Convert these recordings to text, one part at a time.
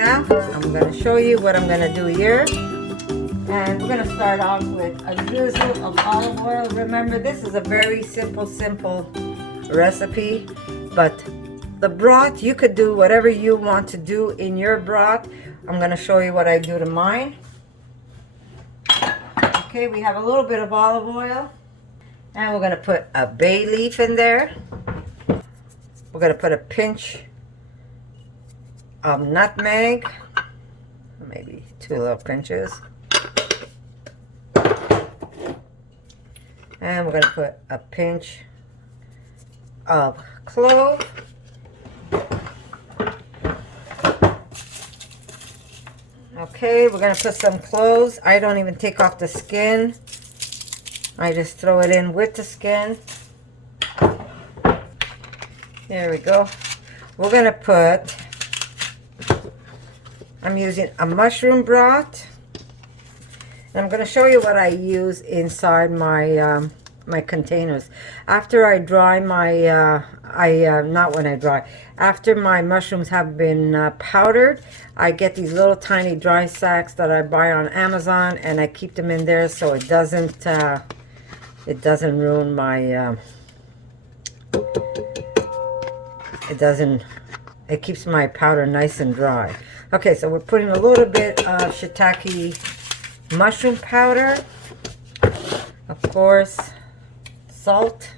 now I'm going to show you what I'm going to do here. And we're going to start off with a drizzle of olive oil. Remember, this is a very simple recipe, but the broth, you could do whatever you want to do in your broth. I'm going to show you what I do to mine. Okay, we have a little bit of olive oil, and we're going to put a bay leaf in there. We're going to put a pinch of nutmeg, maybe 2 little pinches. And we're going to put a pinch of clove. Okay, we're going to put some cloves. I don't even take off the skin. I just throw it in with the skin. There we go. We're going to put, I'm using a mushroom broth. And I'm going to show you what I use inside my my containers. After I dry my, not when I dry, after my mushrooms have been powdered, I get these little tiny dry sacks that I buy on Amazon, and I keep them in there so it doesn't ruin my, it keeps my powder nice and dry. Okay, so we're putting a little bit of shiitake mushroom powder, of course, salt.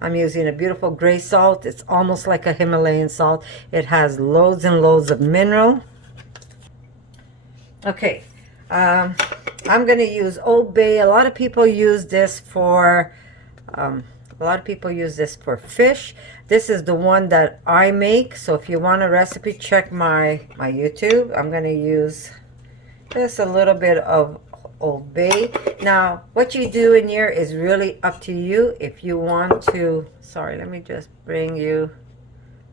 I'm using a beautiful gray salt. It's almost like a Himalayan salt. It has loads and loads of mineral. Okay, I'm going to use Old Bay. A lot of people use this for fish. This is the one that I make. So if you want a recipe, check my YouTube. I'm going to use just a little bit of Old Bay. Now, what you do in here is really up to you. If you want to, sorry, let me just bring you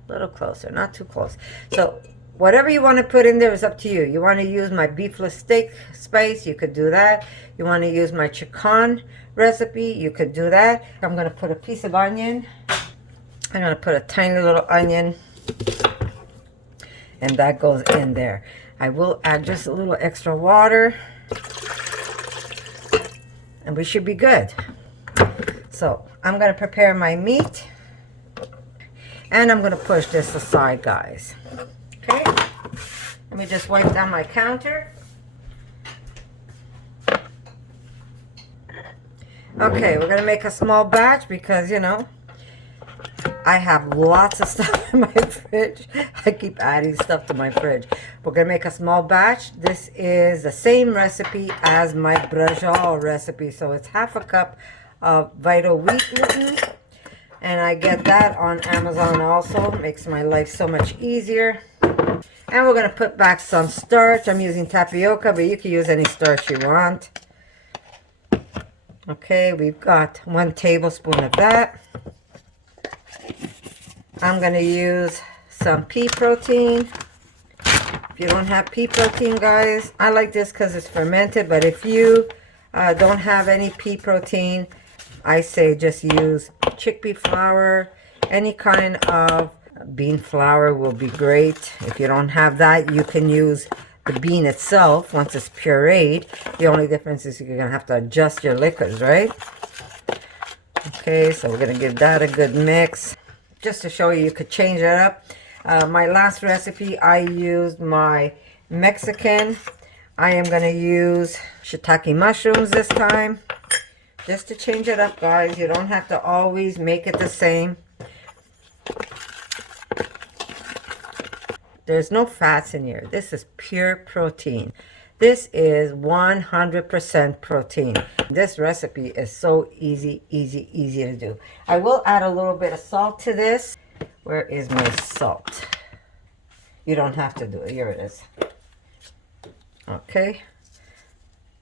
a little closer, not too close. So whatever you want to put in there is up to you. You want to use my beefless steak spice, you could do that. You want to use my chicken recipe, you could do that. I'm going to put a piece of onion. I'm going to put a tiny little onion, and that goes in there. I will add just a little extra water, and we should be good. So I'm going to prepare my meat, and I'm going to push this aside, guys. Okay, let me just wipe down my counter. Okay, we're going to make a small batch because, you know, I have lots of stuff in my fridge. I keep adding stuff to my fridge. We're going to make a small batch. This is the same recipe as my RAWsome recipe. So it's half a cup of Vital Wheat gluten. And I get that on Amazon also. It makes my life so much easier. And we're going to put back some starch. I'm using tapioca, but you can use any starch you want. Okay, we've got 1 tablespoon of that. I'm going to use some pea protein. If you don't have pea protein, guys, I like this because it's fermented, but if you don't have any pea protein, I say just use chickpea flour. Any kind of bean flour will be great. If you don't have that, you can use the bean itself once it's pureed. The only difference is you're going to have to adjust your liquids, right? Okay, so we're going to give that a good mix. Just to show you, you could change it up. My last recipe, I used my Mexican. I am going to use shiitake mushrooms this time. Just to change it up, guys. You don't have to always make it the same. There's no fats in here. This is pure protein. This is 100% protein. This recipe is so easy to do. I will add a little bit of salt to this. Where is my salt? You don't have to do it. Here it is. Okay.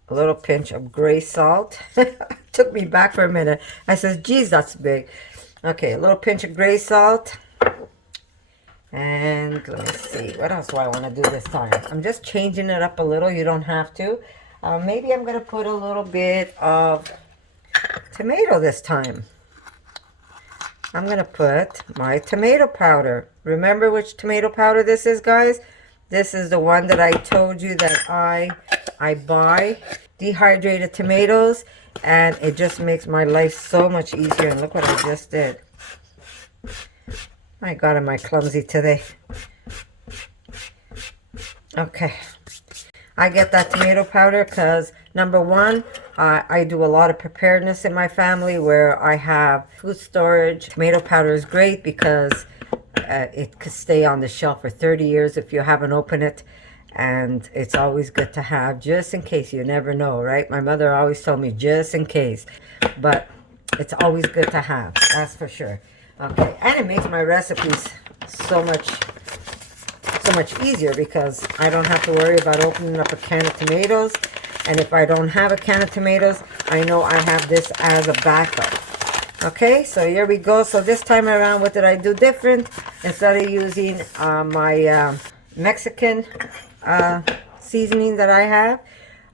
A little pinch of gray salt. Took me back for a minute. I said, geez, that's big. Okay, a little pinch of gray salt. And let me see, what else do I want to do this time? I'm just changing it up a little. You don't have to. Maybe I'm going to put a little bit of tomato this time. I'm going to put my tomato powder. Remember which tomato powder this is, guys? This is the one that I told you that I buy dehydrated tomatoes, and it just makes my life so much easier. And look what I just did. My God, am I clumsy today. Okay. I get that tomato powder because, number one, I do a lot of preparedness in my family where I have food storage. Tomato powder is great because it could stay on the shelf for 30 years if you haven't opened it. And it's always good to have, just in case. You never know, right? My mother always told me, just in case. But it's always good to have, that's for sure. Okay, and it makes my recipes so much easier because I don't have to worry about opening up a can of tomatoes. And if I don't have a can of tomatoes, I know I have this as a backup. Okay, so here we go. So this time around, what did I do different? Instead of using my Mexican seasoning that I have,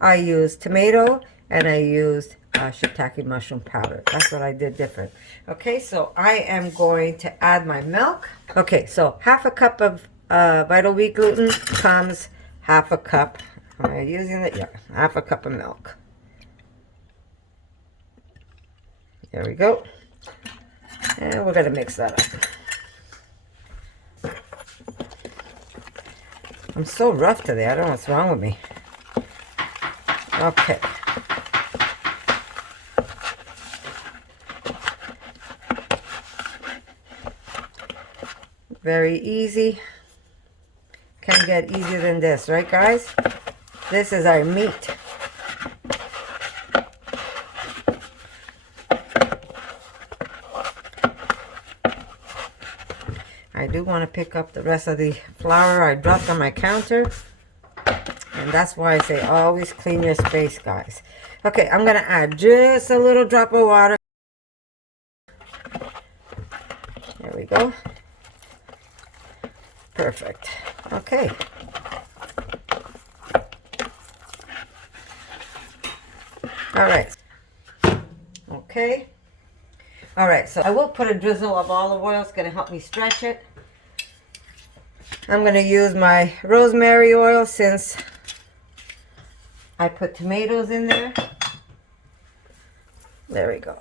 I used tomato and I used shiitake mushroom powder. That's what I did different. Okay, so I am going to add my milk. Okay, so half a cup of Vital Wheat gluten comes half a cup. Am I using it? Yeah, half a cup of milk. There we go. And we're going to mix that up. I'm so rough today. I don't know what's wrong with me. Okay. Very easy. Can't get easier than this, right, guys? This is our meat. I do want to pick up the rest of the flour I dropped on my counter. And that's why I say always clean your space, guys. Okay, I'm going to add just a little drop of water. There we go. Perfect. Okay. All right. Okay. All right, so I will put a drizzle of olive oil. It's going to help me stretch it. I'm going to use my rosemary oil since I put tomatoes in there. There we go.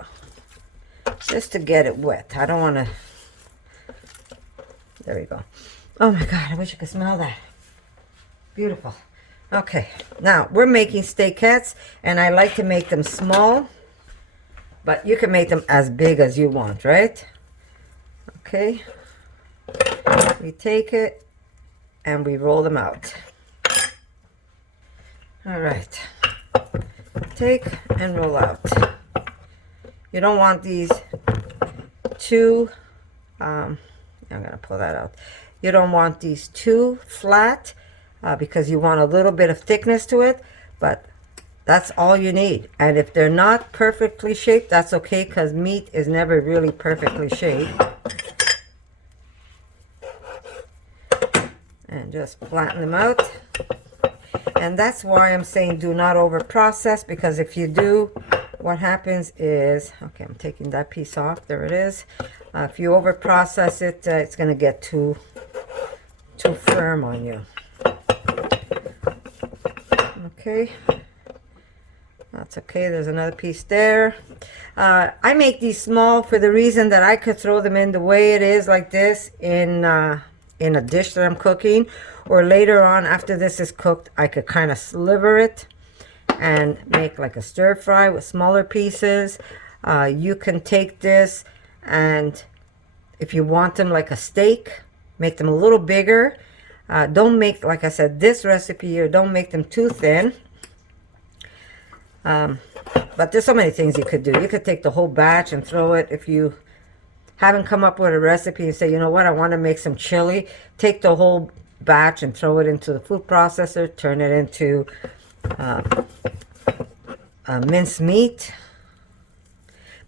Just to get it wet. I don't want to... There we go. Oh my God, I wish I could smell that. Beautiful. Okay, now we're making steakettes, and I like to make them small, but you can make them as big as you want, right? Okay. We take it and we roll them out. All right. Take and roll out. You don't want these too, I'm going to pull that out. You don't want these too flat because you want a little bit of thickness to it, but that's all you need. And if they're not perfectly shaped, that's okay, because meat is never really perfectly shaped. And just flatten them out. And that's why I'm saying do not over process, because if you do, what happens is, okay, I'm taking that piece off. There it is. If you over process it, it's going to get too firm on you. Okay. That's okay. There's another piece there. I make these small for the reason that I could throw them in the way it is, like this, in a dish that I'm cooking, or later on after this is cooked, I could kind of sliver it and make like a stir fry with smaller pieces. You can take this, and if you want them like a steak, make them a little bigger. Don't make, like I said, this recipe here, don't make them too thin. But there's so many things you could do. You could take the whole batch and throw it. If you haven't come up with a recipe and say, you know what, I want to make some chili, take the whole batch and throw it into the food processor, turn it into minced meat.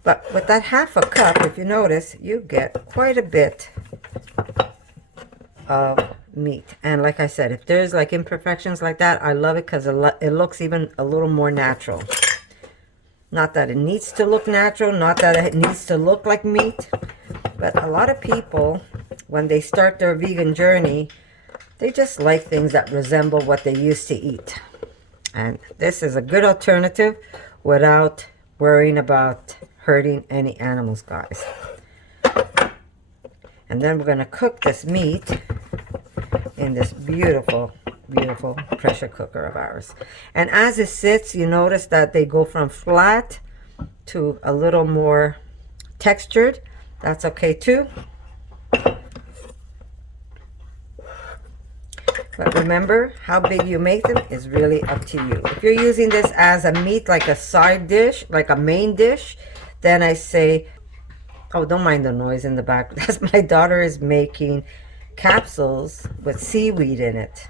But with that half a cup, if you notice, you get quite a bit of meat. And like I said, if there's like imperfections like that, I love it because it looks even a little more natural. Not that it needs to look natural, not that it needs to look like meat, But a lot of people, when they start their vegan journey, they just like things that resemble what they used to eat. And this is a good alternative without worrying about hurting any animals, guys. And then we're going to cook this meat in this beautiful, beautiful pressure cooker of ours. And as it sits, you notice that they go from flat to a little more textured. That's okay too. But remember, how big you make them is really up to you. If you're using this as a meat, like a side dish, like a main dish, then I say, oh, don't mind the noise in the back. That's my daughter is making capsules with seaweed in it.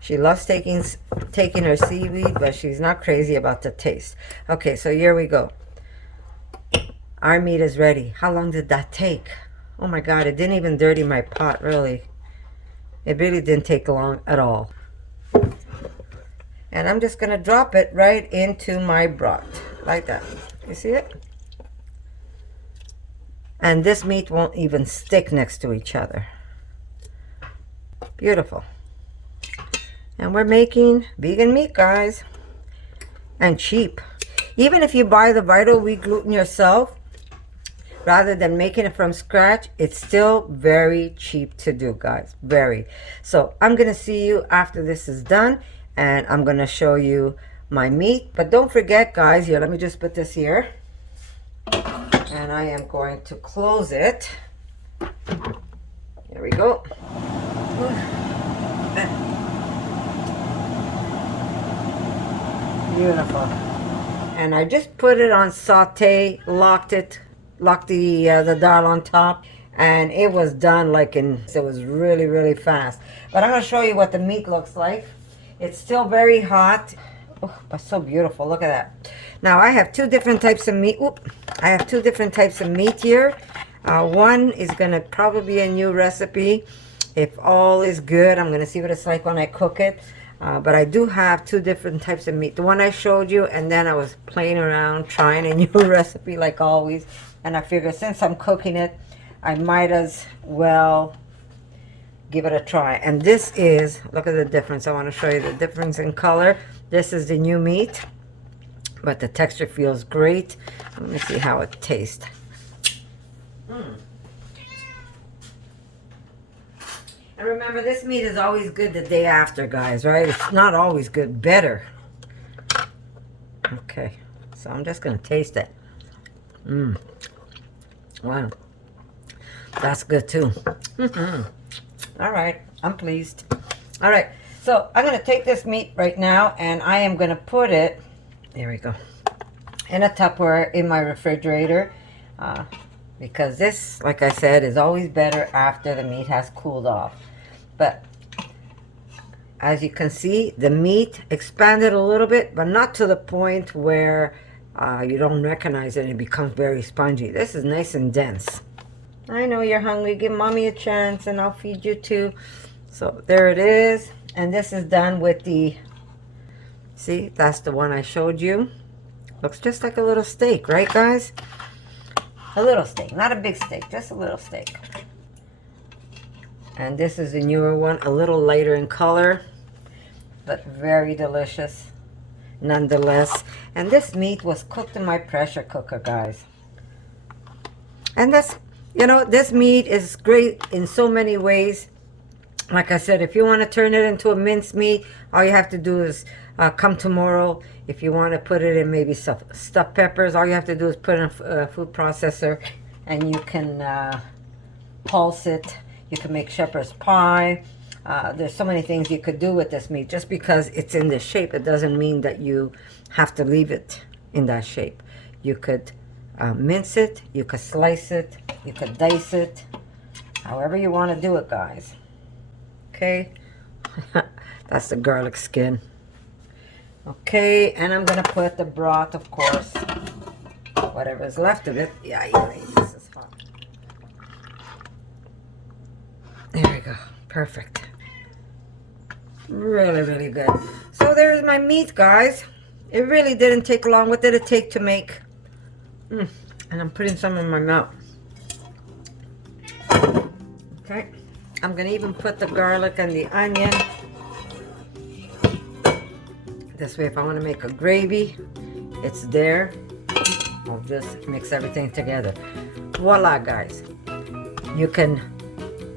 She loves taking her seaweed, but she's not crazy about the taste. Okay, so here we go. Our meat is ready. How long did that take? Oh my God, it didn't even dirty my pot, really. It really didn't take long at all. And I'm just going to drop it right into my broth, like that. You see it? And this meat won't even stick next to each other. Beautiful. And we're making vegan meat, guys. And cheap. Even if you buy the Vital Wheat gluten yourself, rather than making it from scratch, it's still very cheap to do, guys. Very. So I'm going to see you after this is done. And I'm going to show you my meat. But don't forget, guys, here, let me just put this here. And I am going to close it. There we go. Beautiful. And I just put it on saute, locked the dial on top, and it was done it was really, really fast. But I'm going to show you what the meat looks like. It's still very hot. Oh, but so beautiful. Look at that. Now I have two different types of meat. I have two different types of meat here. One is going to probably be a new recipe. If all is good, I'm going to see what it's like when I cook it. But I do have two different types of meat. The one I showed you, and then I was playing around trying a new recipe like always. And I figured since I'm cooking it, I might as well give it a try. And this is, look at the difference. I want to show you the difference in color. This is the new meat, but the texture feels great. Let me see how it tastes. And remember, this meat is always good the day after, guys, right? It's not always good, better. Okay, so I'm just going to taste it. Wow. That's good too. All right, I'm pleased. All right, so I'm going to take this meat right now, and I am going to put it, there we go, in a Tupperware in my refrigerator. Because this, like I said, is always better after the meat has cooled off. But as you can see, the meat expanded a little bit, but not to the point where you don't recognize it and it becomes very spongy. This is nice and dense. I know you're hungry. Give mommy a chance and I'll feed you too. So there it is. And this is done with the, see, that's the one I showed you. Looks just like a little steak, right, guys? A little steak, not a big steak, just a little steak. And this is the newer one, a little lighter in color, but very delicious nonetheless. And this meat was cooked in my pressure cooker, guys. And that's, you know, this meat is great in so many ways. Like I said, if you want to turn it into a minced meat, all you have to do is come tomorrow. If you want to put it in maybe stuffed peppers, all you have to do is put it in a food processor, and you can pulse it. You can make shepherd's pie. There's so many things you could do with this meat. Just because it's in this shape, it doesn't mean that you have to leave it in that shape. You could mince it, you could slice it, you could dice it, however you want to do it, guys. Okay, that's the garlic skin. Okay, and I'm gonna put the broth, of course, whatever is left of it. Yeah, this is hot. There we go, perfect. Really, really good. So there's my meat, guys. It really didn't take long. What did it take to make? And I'm putting some in my mouth. Okay, I'm gonna even put the garlic and the onion. This way, if I want to make a gravy, it's there. I'll just mix everything together. Voila, guys. You can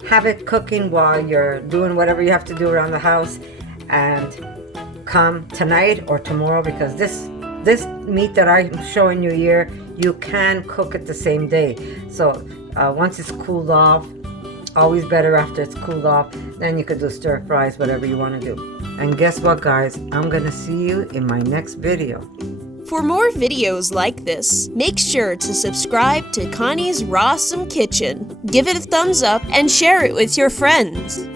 have it cooking while you're doing whatever you have to do around the house, and come tonight or tomorrow, because this meat that I'm showing you here, you can cook it the same day. So once it's cooled off, always better after it's cooled off, then you could do stir fries, whatever you want to do. And guess what, guys? I'm gonna see you in my next video. For more videos like this, make sure to subscribe to Connie's RAWsome Kitchen, give it a thumbs up, and share it with your friends.